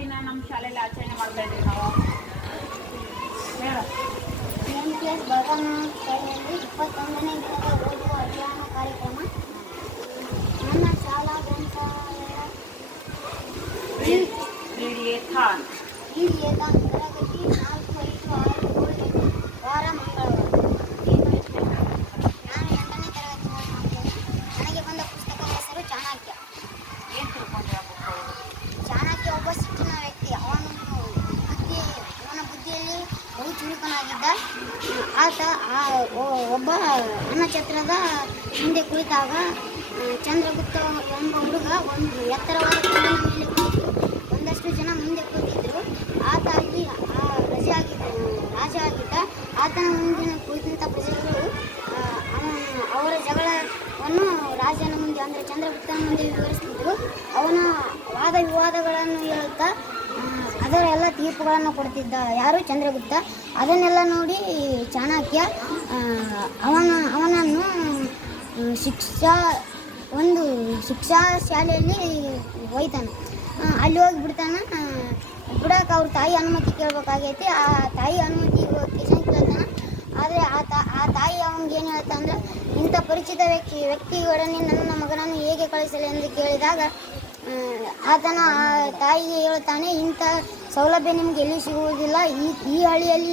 ದಿನ ನಮ್ಮ ಶಾಲೆಯಲ್ಲಿ ಆಚರಣೆ ಮಾಡ್ತಾ ಇದ್ದೀವಿ ನಾವು. BMTS ಬೆಳಗಾವಿ ಶಾಲೆಯಲ್ಲಿ 21ನೇ ದಿನದ ಓದುವ ಅಭಿಯಾನ ಕಾರ್ಯಕ್ರಮ. ನನ್ನ ಶಾಲಾ ಗ್ರಂಥಾಲಯ ರೀಡಿಯೇಥಾನ್ ತರಗತಿ 4, 5, 6, 7 ವಾರ ಮಂಗಳವಾರ. ನಾನು 8ನೇ ತರಗತಿ ಓದುತ್ತಿದ್ದೇನೆ. ನನಗೆ ಬಂದ ಪುಸ್ತಕದ ಹೆಸರು ಚಾಣಕ್ಯ. ಏನು ತಿಳ್ಕೊಂಡ್ರೆ ಆ ಬುಕ್ ಒಳಗೆ? ಚಾಣಕ್ಯ ಒಬ್ಬ ಸಿಟ್ಟಿನ ವ್ಯಕ್ತಿ. ಅವನ ಬುದ್ಧಿಯಲ್ಲಿ ಬಹು ಚುರುಕನಾಗಿದ್ದ. ಆತ ಒಬ್ಬ ಅನ್ನಛತ್ರದ ಮುಂದೆ ಕುಳಿತಾಗ ಚಂದ್ರಗುಪ್ತ ಎಂಬ ಹುಡುಗ ಒಂದು ಎತ್ತರವಾದ ಕಲ್ಲಿನ ಮೇಲೆ ಕುಳಿತು ಒಂದಷ್ಟು ಜನ ಮುಂದೆ ಕೂತಿದ್ರು. ಆತ ಅಲ್ಲಿ ರಾಜ ಆಗಿದ್ದ. ಆತನ ಮುಂದಿನ ಕುಳಿತಂಥ ಪ್ರಜೆಗಳು ಅವರ ಜಗಳವನ್ನು ರಾಜನ ಮುಂದೆ ಅಂದರೆ ಚಂದ್ರಗುಪ್ತನ ಮುಂದೆ ವಿವರಿಸ್ತಿದ್ರು. ಅವನ ವಾದ ವಿವಾದಗಳನ್ನು ಹೇಳುತ್ತಾ ಅದರ ಎಲ್ಲ ತೀರ್ಪುಗಳನ್ನು ಕೊಡ್ತಿದ್ದ ಯಾರು? ಚಂದ್ರಗುಪ್ತ. ಅದನ್ನೆಲ್ಲ ನೋಡಿ ಚಾಣಕ್ಯ ಅವನನ್ನು ಶಿಕ್ಷಾ ಶಾಲೆಯಲ್ಲಿ ಒಯ್ತಾನೆ. ಅಲ್ಲಿ ಹೋಗಿ ಬಿಡ್ತಾನೆ. ಬಿಡಕ್ಕೆ ಅವ್ರ ತಾಯಿ ಅನುಮತಿ ಕೇಳಬೇಕಾಗೈತಿ. ಆ ತಾಯಿ ಅನುಮತಿ ಕಿಶನ್ ಕೇಳ್ತಾನೆ. ಆದರೆ ಆ ತಾಯಿ ಅವನಿಗೆ ಏನು ಹೇಳ್ತಾ ಅಂದರೆ, ಇಂಥ ಪರಿಚಿತ ವ್ಯಕ್ತಿಗಳನ್ನೇ ನನ್ನ ಮಗನನ್ನು ಹೇಗೆ ಕಳಿಸಲಿ ಎಂದು ಕೇಳಿದಾಗ ಆತನ ತಾಯಿಗೆ ಹೇಳ್ತಾನೆ, ಇಂಥ ಸೌಲಭ್ಯ ನಿಮಗೆ ಎಲ್ಲಿ ಸಿಗುವುದಿಲ್ಲ. ಈ ಹಳ್ಳಿಯಲ್ಲಿ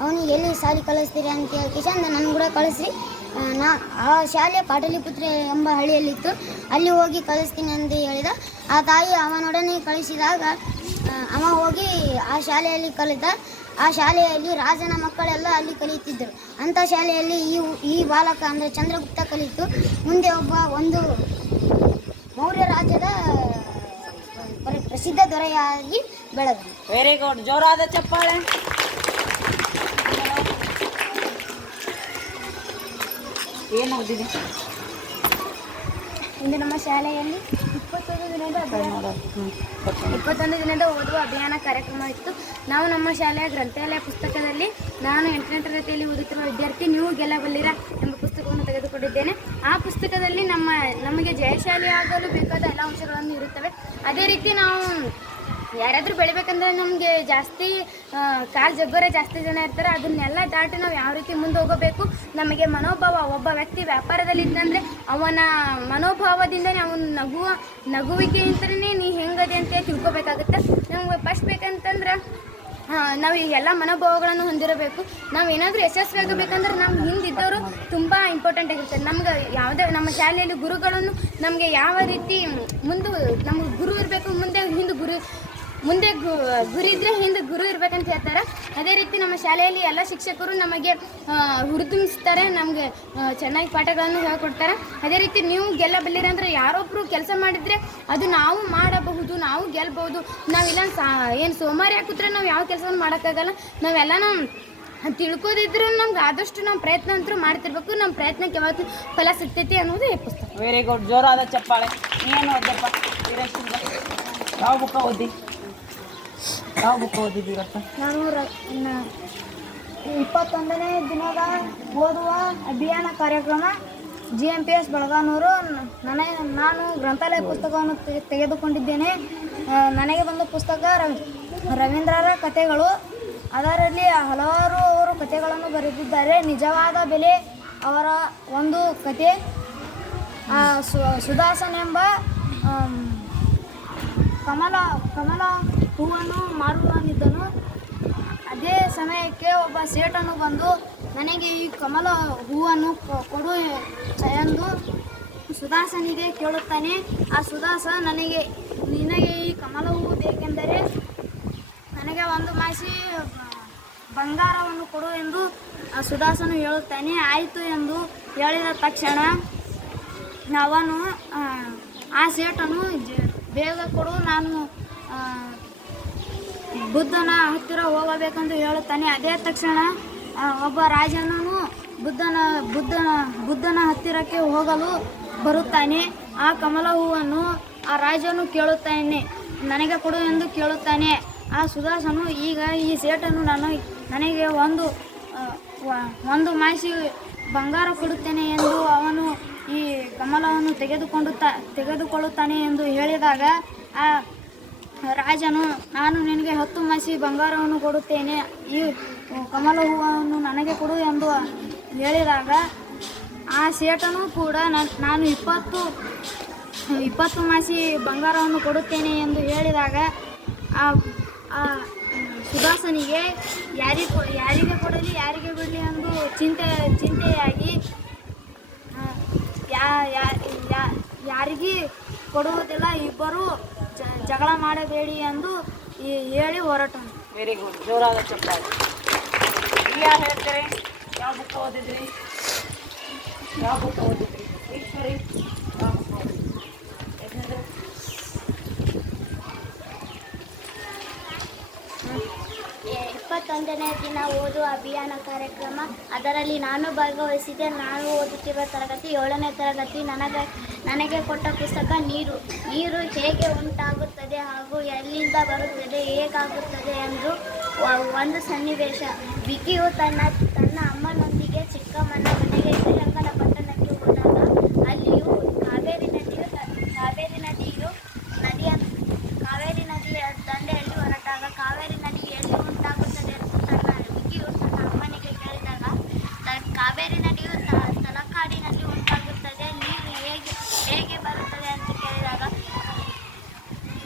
ಅವನಿಗೆ ಎಲ್ಲಿ ಶಾಲೆ ಕಳಿಸ್ತೀರಿ ಅಂತ ಹೇಳಿ ಕಿಶನ್ ನನ್ನ ಕೂಡ ಕಳಿಸ್ರಿ. ಆ ಶಾಲೆ ಪಾಟಲಿಪುತ್ರ ಎಂಬ ಹಳ್ಳಿಯಲ್ಲಿತ್ತು. ಅಲ್ಲಿ ಹೋಗಿ ಕಳಿಸ್ತೀನಿ ಎಂದು ಹೇಳಿದ. ಆ ತಾಯಿ ಅವನೊಡನೆ ಕಳಿಸಿದಾಗ ಅವ ಹೋಗಿ ಆ ಶಾಲೆಯಲ್ಲಿ ಕಲಿತ. ಆ ಶಾಲೆಯಲ್ಲಿ ರಾಜನ ಮಕ್ಕಳೆಲ್ಲ ಅಲ್ಲಿ ಕಲಿಯುತ್ತಿದ್ದರು. ಅಂಥ ಶಾಲೆಯಲ್ಲಿ ಈ ಬಾಲಕ ಅಂದರೆ ಚಂದ್ರಗುಪ್ತ ಕಲಿತು ಮುಂದೆ ಒಂದು ಮೌರ್ಯ ರಾಜ್ಯದ ಪ್ರಸಿದ್ಧ ದೊರೆಯಾಗಿ ಬೆಳೆದ. ವೆರಿ ಗುಡ್, ಜೋರಾದ ಚಪ್ಪಾಳೆ. ಏನು ಓದಿದೆ? ಇಂದು ನಮ್ಮ ಶಾಲೆಯಲ್ಲಿ 21 ದಿನದ ಓದುವ ಅಭಿಯಾನ ಕಾರ್ಯಕ್ರಮ ಇತ್ತು. ನಾವು ನಮ್ಮ ಶಾಲೆಯ ಗ್ರಂಥಾಲಯ ಪುಸ್ತಕದಲ್ಲಿ ನಾನು 8ನೇ ತರಗತಿಯಲ್ಲಿ ಓದುತ್ತಿರುವ ವಿದ್ಯಾರ್ಥಿ ನೀವು ಗೆಲ್ಲಬಲ್ಲಿರ ಎಂಬ ಪುಸ್ತಕವನ್ನು ತೆಗೆದುಕೊಂಡಿದ್ದೇನೆ. ಆ ಪುಸ್ತಕದಲ್ಲಿ ನಮಗೆ ಜಯಶಾಲಿಯಾಗಲು ಬೇಕಾದ ಎಲ್ಲ ಅಂಶಗಳನ್ನು ಇರುತ್ತವೆ. ಅದೇ ರೀತಿ ನಾವು ಯಾರಾದರೂ ಬೆಳಿಬೇಕಂದ್ರೆ ನಮಗೆ ಜಾಸ್ತಿ ಕಾಲು ಜಗ್ಗರೆ ಜಾಸ್ತಿ ಜನ ಇರ್ತಾರೆ. ಅದನ್ನೆಲ್ಲ ದಾಟಿ ನಾವು ಯಾವ ರೀತಿ ಮುಂದೆ ಹೋಗಬೇಕು, ನಮಗೆ ಮನೋಭಾವ, ಒಬ್ಬ ವ್ಯಕ್ತಿ ವ್ಯಾಪಾರದಲ್ಲಿ ಇದ್ದಂದರೆ ಅವನ ಮನೋಭಾವದಿಂದನೇ ಅವನ ನಗುವಿಕೆಯಿಂದಲೇ ನೀ ಹೆಂಗದೆ ಅಂತ ತಿಳ್ಕೊಬೇಕಾಗುತ್ತೆ. ನಮ್ಗೆ ಫಸ್ಟ್ ಬೇಕಂತಂದ್ರೆ ನಾವು ಈ ಎಲ್ಲ ಮನೋಭಾವಗಳನ್ನು ಹೊಂದಿರಬೇಕು. ನಾವು ಏನಾದರೂ ಯಶಸ್ವಿಯಾಗಬೇಕಂದ್ರೆ ನಮ್ಮ ಹಿಂದಿದ್ದವರು ತುಂಬ ಇಂಪಾರ್ಟೆಂಟ್ ಆಗಿರ್ತಾರೆ. ನಮ್ಗೆ ಯಾವುದೇ ನಮ್ಮ ಶಾಲೆಯಲ್ಲಿ ಗುರುಗಳನ್ನು ನಮಗೆ ಯಾವ ರೀತಿ ನಮ್ಗೆ ಗುರು ಇರಬೇಕು, ಮುಂದೆ ಗುರು ಇದ್ದರೆ ಹಿಂದೆ ಗುರು ಇರ್ಬೇಕಂತ ಹೇಳ್ತಾರೆ. ಅದೇ ರೀತಿ ನಮ್ಮ ಶಾಲೆಯಲ್ಲಿ ಎಲ್ಲ ಶಿಕ್ಷಕರು ನಮಗೆ ಹುರಿದುಂಬಿಸ್ತಾರೆ, ನಮಗೆ ಚೆನ್ನಾಗಿ ಪಾಠಗಳನ್ನು ಹೇಳ್ಕೊಡ್ತಾರೆ. ಅದೇ ರೀತಿ ನೀವು ಗೆಲ್ಲಬಲ್ಲಿರಂದ್ರೆ ಯಾರೊಬ್ಬರು ಕೆಲಸ ಮಾಡಿದರೆ ಅದು ನಾವು ಮಾಡಬಹುದು, ನಾವು ಗೆಲ್ಲಬಹುದು. ನಾವಿಲ್ಲ ಏನು ಸೋಮಾರಿ ಹಾಕಿದ್ರೆ ನಾವು ಯಾವ ಕೆಲಸವನ್ನು ಮಾಡೋಕ್ಕಾಗಲ್ಲ. ನಾವೆಲ್ಲ ತಿಳ್ಕೋದಿದ್ರು ನಮ್ಗೆ ಆದಷ್ಟು ನಾವು ಪ್ರಯತ್ನ ಅಂತೂ ಮಾಡ್ತಿರ್ಬೇಕು. ನಮ್ಮ ಪ್ರಯತ್ನಕ್ಕೆ ಯಾವತ್ತು ಫಲ ಸಿಗ್ತೈತಿ ಅನ್ನೋದು ಈ ಪುಸ್ತಕ. ವೆರಿ ಗುಡ್, ಜೋರಾದ ಚಪ್ಪಾಳೆ. ನೀನು ಓದಪ್ಪ? ಯಾವ ಬುಕ್ಕ ಓದಿದ್ದೀವಿ ಇವತ್ತು? ನಾನು 21ನೇ ದಿನದ ಓದುವ ಅಭಿಯಾನ ಕಾರ್ಯಕ್ರಮ GMPS ಬೆಳಗಾನೂರು. ನಾನು ಗ್ರಂಥಾಲಯ ಪುಸ್ತಕವನ್ನು ತೆಗೆದುಕೊಂಡಿದ್ದೇನೆ. ನನಗೆ ಬಂದ ಪುಸ್ತಕ ರವೀಂದ್ರರ ಕಥೆಗಳು. ಅದರಲ್ಲಿ ಹಲವಾರು ಅವರು ಕಥೆಗಳನ್ನು ಬರೆದಿದ್ದಾರೆ. ನಿಜವಾದ ಬೆಲೆ ಅವರ ಒಂದು ಕತೆ. ಸುದಾಸನ್ ಎಂಬ ಕಮಲ ಹೂವನ್ನು ಮಾರುವವನಿದ್ದನು. ಅದೇ ಸಮಯಕ್ಕೆ ಒಬ್ಬ ಸೇಟನು ಬಂದು ನನಗೆ ಈ ಕಮಲ ಹೂವನ್ನು ಕೊಡು ಎಂದು ಸುದಾಸನಿಗೆ ಕೇಳುತ್ತಾನೆ. ಆ ಸುದಾಸ ನಿನಗೆ ಈ ಕಮಲ ಹೂವು ಬೇಕೆಂದರೆ ನನಗೆ ಒಂದು ಮಾಸಿ ಬಂಗಾರವನ್ನು ಕೊಡು ಎಂದು ಆ ಸುದಾಸನು ಹೇಳುತ್ತಾನೆ. ಆಯಿತು ಎಂದು ಹೇಳಿದ ತಕ್ಷಣ ಅವನು ಆ ಸೇಟನು ಬೇಗ ಕೊಡು, ನಾನು ಬುದ್ಧನ ಹತ್ತಿರ ಹೋಗಬೇಕೆಂದು ಹೇಳುತ್ತಾನೆ. ಅದೇ ತಕ್ಷಣ ಒಬ್ಬ ರಾಜನೂ ಬುದ್ಧನ ಹತ್ತಿರಕ್ಕೆ ಹೋಗಲು ಬರುತ್ತಾನೆ. ಆ ಕಮಲ ಹೂವನ್ನು ಆ ರಾಜನು ಕೇಳುತ್ತಾನೆ, ನನಗೆ ಕೊಡು ಎಂದು ಕೇಳುತ್ತಾನೆ. ಆ ಸುದಾಸನು ಈಗ ಈ ಸೇಟನು ನನಗೆ ಒಂದು ಮಾಸಿ ಬಂಗಾರ ಕೊಡುತ್ತೇನೆ ಎಂದು ಅವನು ಈ ಕಮಲವನ್ನು ತೆಗೆದುಕೊಳ್ಳುತ್ತಾನೆ ಎಂದು ಹೇಳಿದಾಗ ರಾಜನು, ನಾನು ನಿನಗೆ 10 ಮಸಿ ಬಂಗಾರವನ್ನು ಕೊಡುತ್ತೇನೆ, ಈ ಕಮಲ ಹೂವನ್ನು ನನಗೆ ಕೊಡು ಎಂದು ಹೇಳಿದಾಗ ಆ ಸೇಟನು ಕೂಡ ನಾನು 20 ಮಾಸಿ ಬಂಗಾರವನ್ನು ಕೊಡುತ್ತೇನೆ ಎಂದು ಹೇಳಿದಾಗ ಆ ಸುದಾಸನಿಗೆ ಯಾರಿಗೆ ಕೊಡಲಿ ಯಾರಿಗೆ ಬಿಡಲಿ ಎಂದು ಚಿಂತೆಯಾಗಿ ಯಾರಿಗೆ ಕೊಡುವುದಿಲ್ಲ, ಇಬ್ಬರು ಜಗಳ ಮಾಡಬೇಡಿ ಎಂದು ಹೇಳಿ ಹೊರಟನು. ವೆರಿ ಗುಡ್, ಜೋರಾದ ಚಪ್ಪಾಳೆ. ನೀವು ಯಾರು ಹೇಳ್ತಾರೆ? ಯಾವ ಬುಕ್ ಓದಿದ್ರಿ? ಯಾವ ಬುಕ್ ಓದಿದ್ರಿ? ಈಶ್ವರಿ ಯಾವ ಬುಕ್ ಓದಿದ್ರಿ? ಯಾಕಂದ್ರೆ 21ನೇ ದಿನ ಓದುವ ಅಭಿಯಾನ ಕಾರ್ಯಕ್ರಮ, ಅದರಲ್ಲಿ ನಾನು ಭಾಗವಹಿಸಿದೆ. ನಾನು ಓದುತ್ತಿರುವ ತರಗತಿ 7ನೇ ತರಗತಿ. ನನಗೆ ಕೊಟ್ಟ ಪುಸ್ತಕ ನೀರು. ನೀರು ಹೇಗೆ ಉಂಟಾಗುತ್ತದೆ ಹಾಗೂ ಎಲ್ಲಿಂದ ಬರುತ್ತದೆ, ಹೇಗಾಗುತ್ತದೆ ಎಂದು ಒಂದು ಸನ್ನಿವೇಶ. ವಿಕಿಯು ತನ್ನ ಅಮ್ಮನೊಂದಿಗೆ ಚಿಕ್ಕಮ್ಮನ ಮನೆಗೆ ಶ್ರೀರಂಗಪಟ್ಟಣಕ್ಕೆ ಹೋದಾಗ ಅಲ್ಲಿಯೂ ಕಾವೇರಿ ನದಿಯ ದಂಡೆಯಲ್ಲಿ ಹೊರಟಾಗ ಕಾವೇರಿ ನದಿ ಎಲ್ಲಿ ಉಂಟಾಗುತ್ತದೆ ಎಂದು ವಿಕಿಯು ತನ್ನ ಅಮ್ಮನಿಗೆ ಕೇಳಿದಾಗ, ಕಾವೇರಿ ನದಿಯು ತಲಕಾಡಿನಲ್ಲಿ ಉಂಟಾಗುತ್ತದೆ. ನೀರು ಹೇಗೆ ಬರುತ್ತದೆ ಅಂತ ಕೇಳಿದಾಗ,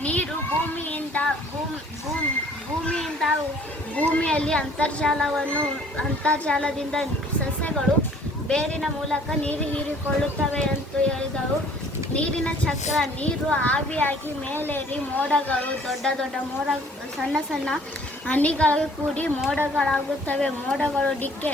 ನೀರು ಭೂಮಿಯಲ್ಲಿ ಅಂತರ್ಜಾಲದಿಂದ ಸಸ್ಯಗಳು ಬೇರಿನ ಮೂಲಕ ನೀರು ಹೀರಿಕೊಳ್ಳುತ್ತವೆ ಅಂತ ಹೇಳಿದರು. ನೀರಿನ ಚಕ್ರ. ನೀರು ಆವಿಯಾಗಿ ಮೇಲೇರಿ ಮೋಡಗಳು, ದೊಡ್ಡ ಮೋಡ, ಸಣ್ಣ ಹನಿಗಳು ಕೂಡಿ ಮೋಡಗಳಾಗುತ್ತವೆ. ಮೋಡಗಳು ಡಿಕ್ಕಿ